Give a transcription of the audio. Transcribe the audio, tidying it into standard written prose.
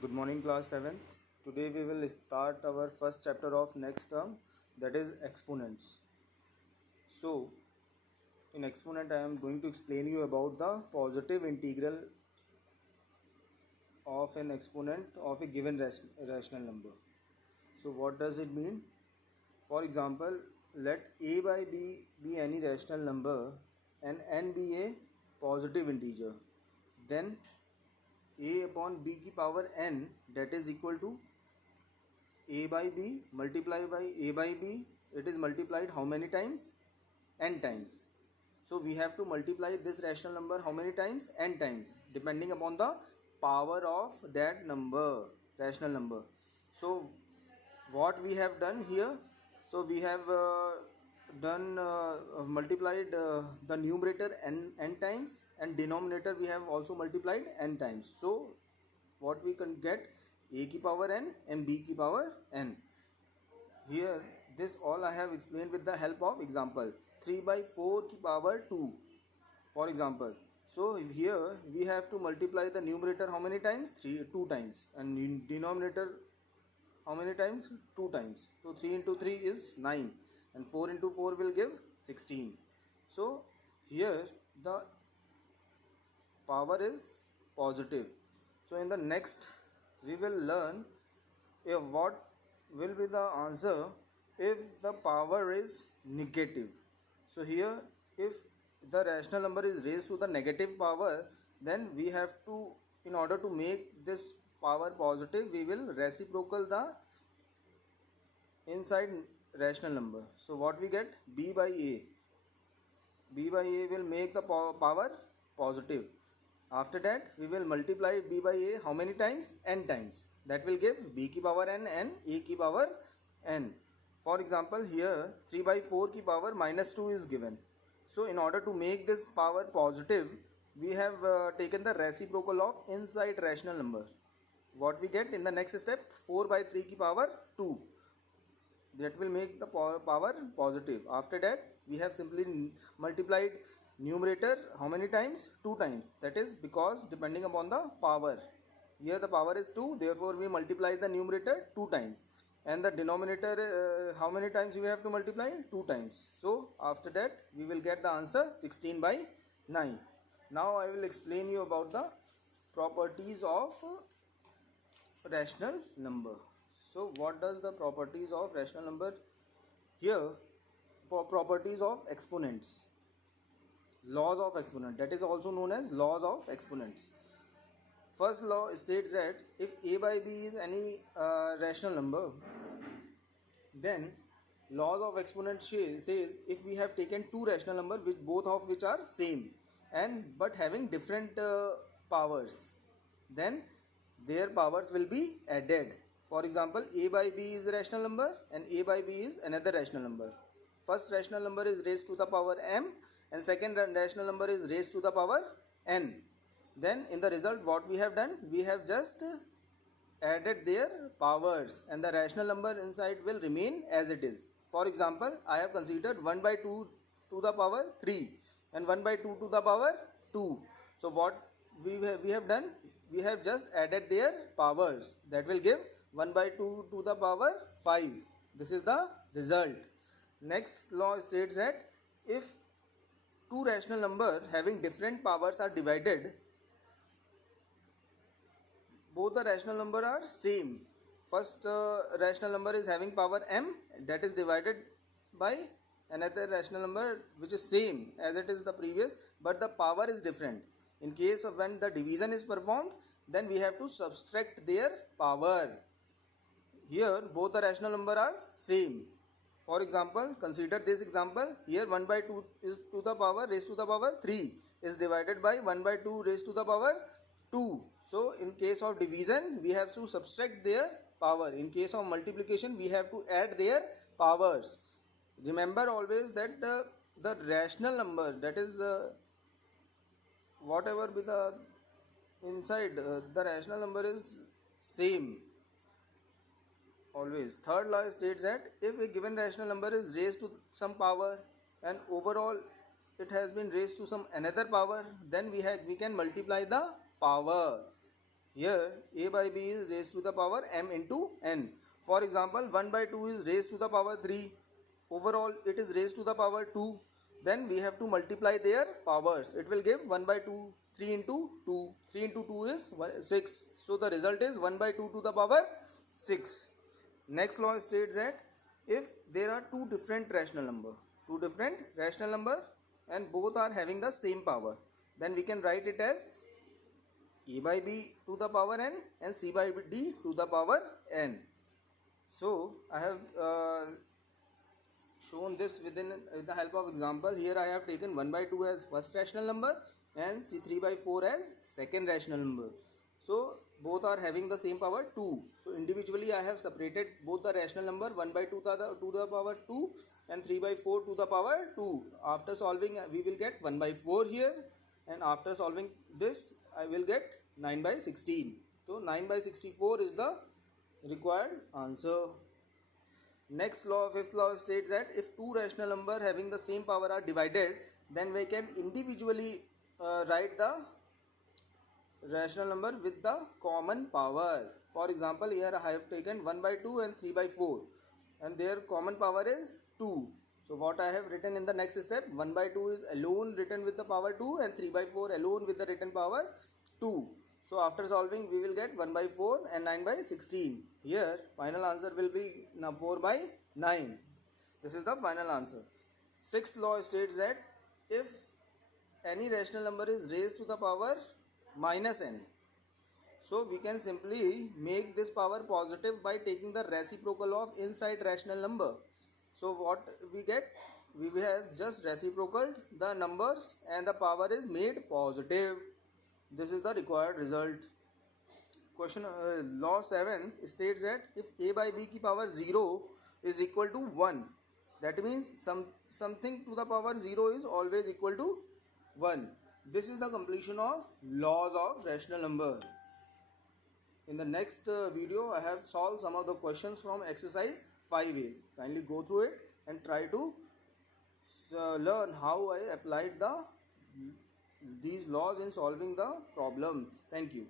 Good morning, class 7th. Today we will start our first chapter of next term, that is exponents. So, in exponent, I am going to explain you about the positive integral of an exponent of a given rational number. So, what does it mean? For example, let a by b be any rational number and n be a positive integer. Then a upon b की power n, that is equal to a by b multiplied by a by b. It is multiplied how many times? N times. So we have to multiply this rational number how many times? N times, depending upon the power of that number, rational number. So what we have done here? So we have done multiplied the numerator n times, and denominator we have also multiplied n times. So what we can get? A की power n and b की power n. Here this all I have explained with the help of example. 3 by 4 की power 2, for example. So here we have to multiply the numerator how many times? 2 times, and denominator how many times? 2 times. So 3 into 3 is 9, and 4 into 4 will give 16. So here the power is positive. So in the next we will learn if what will be the answer if the power is negative. So here, if the rational number is raised to the negative power, then we have to, in order to make this power positive, we will reciprocal the inside rational number. So what we get? B by a. B by a will make the power positive. After that we will multiply b by a how many times? N times. That will give b की power n and a की power n. For example, here 3 by 4 की power minus 2 is given. So in order to make this power positive, we have taken the reciprocal of inside rational number. What we get in the next step? 4 by 3 की power 2. That will make the power positive. After that we have simply multiplied numerator how many times? 2 times. That is because depending upon the power. Here the power is 2, therefore we multiply the numerator 2 times, and the denominator how many times we have to multiply? 2 times. So after that we will get the answer 16 by 9. Now I will explain you about the properties of rational number. So what does the properties of rational number? Here, for properties of exponents, laws of exponent, that is also known as laws of exponents. First law states that if a by b is any rational number, then laws of exponent says if we have taken two rational number which both of which are same and but having different powers, then their powers will be added. For example, a by b is a rational number and a by b is another rational number. First rational number is raised to the power m and second rational number is raised to the power n. Then in the result what we have done? We have just added their powers and the rational number inside will remain as it is. For example, I have considered 1 by 2 to the power 3 and 1 by 2 to the power 2. So what we have done? We have just added their powers. That will give 1 by 2 to the power 5. This is the result. Next law states that if two rational number having different powers are divided, both the rational number are same. First rational number is having power m, that is divided by another rational number which is same as it is the previous, but the power is different. In case of when the division is performed, then we have to subtract their power. Here both the rational number are same. For example, consider this example. Here 1 by 2 is to the power raised to the power 3 is divided by 1 by 2 raised to the power 2. So in case of division we have to subtract their power. In case of multiplication we have to add their powers. Remember always that the rational number, that is whatever be the inside the rational number is same always. Third law states that if a given rational number is raised to some power and overall it has been raised to some another power, then we can multiply the power. Here a by b is raised to the power m into n. For example, 1 by 2 is raised to the power 3. Overall it is raised to the power 2. Then we have to multiply their powers. It will give 1 by 2, 3 into 2. 3 into 2 is 6. So the result is 1 by 2 to the power 6. Next law states that if there are two different rational number and both are having the same power, then we can write it as a by b to the power n and c by d to the power n. So I have shown this with the help of example. Here I have taken 1 by 2 as first rational number and c3 by 4 as second rational number. So both are having the same power 2. So individually I have separated both the rational number 1 by 2 to the power 2 and 3 by 4 to the power 2. After solving we will get 1 by 4 here, and after solving this I will get 9 by 16. So 9 by 64 is the required answer. Next law, fifth law states that if two rational numbers having the same power are divided, then we can individually write the rational number with the common power. For example, here I have taken 1 by 2 and 3 by 4 and their common power is 2. So what I have written in the next step, 1 by 2 is alone written with the power 2 and 3 by 4 alone with the written power 2. So after solving we will get 1 by 4 and 9 by 16. Here final answer will be 4 by 9. This is the final answer. Sixth law states that if any rational number is raised to the power minus n, so we can simply make this power positive by taking the reciprocal of inside rational number. So what we get? We have just reciprocaled the numbers and the power is made positive. This is the required result. Question law 7 states that if a by b की power 0 is equal to 1, that means something to the power 0 is always equal to 1. This is the completion of laws of rational number. In the next video I have solved some of the questions from exercise 5a. Kindly go through it and try to learn how I applied these laws in solving the problems. Thank you.